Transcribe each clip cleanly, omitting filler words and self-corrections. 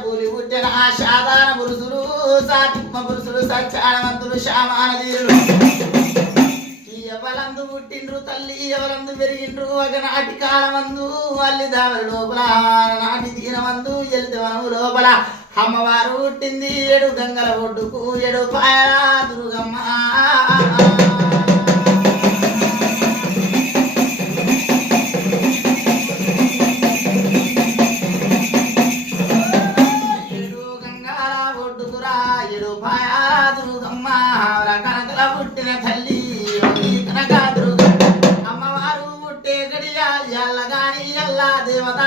పూలి పుట్టిన సాధారణ పురుషులు సాతిమ్మ పురుషులు సత్యానవంతులు శ్యామానదీరులు ఎవరందు పుట్టిండ్రు తల్లి ఎవరందు పెరిగిండ్రు ఒకనాటి కాలమందు వల్లి దావరి లోపల నాటి దీనమందు ఎల్తవనము లోపల అమ్మవారు పుట్టింది ఏడు గంగల ఒడ్డుకు ఏడు పాయల దుర్గమ్మ ఏడు గంగల ఒడ్డుకురా ఏడు పాయల దుర్గమ్మ కనకల పుట్టిన తల్లి అమ్మవారు పుట్టే గడియా ఎల్లగాని ఎల్లా దేవత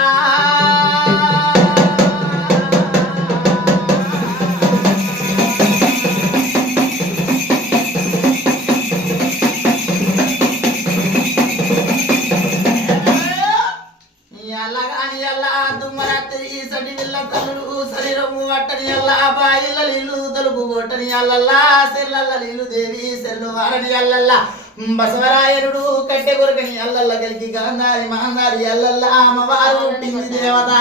ఎల్లగాని ఎల్లా దుమ్మరాత్రి సడి విల్ల తల్లులు శరీరము వట్టని ఎల్లా బాయిల నీళ్ళు తలుపు కొట్టని ఎల్లల్లా సెల్లల్ల నీళ్ళు దేవి సెల్లు వారని ఎల్లల్లా బసవరాయనుడు కట్టె కొరకని అల్లల్ల కలిగి గాంధారి మహందారి అల్లల్ల అమ్మవారు పుట్టింది దేవత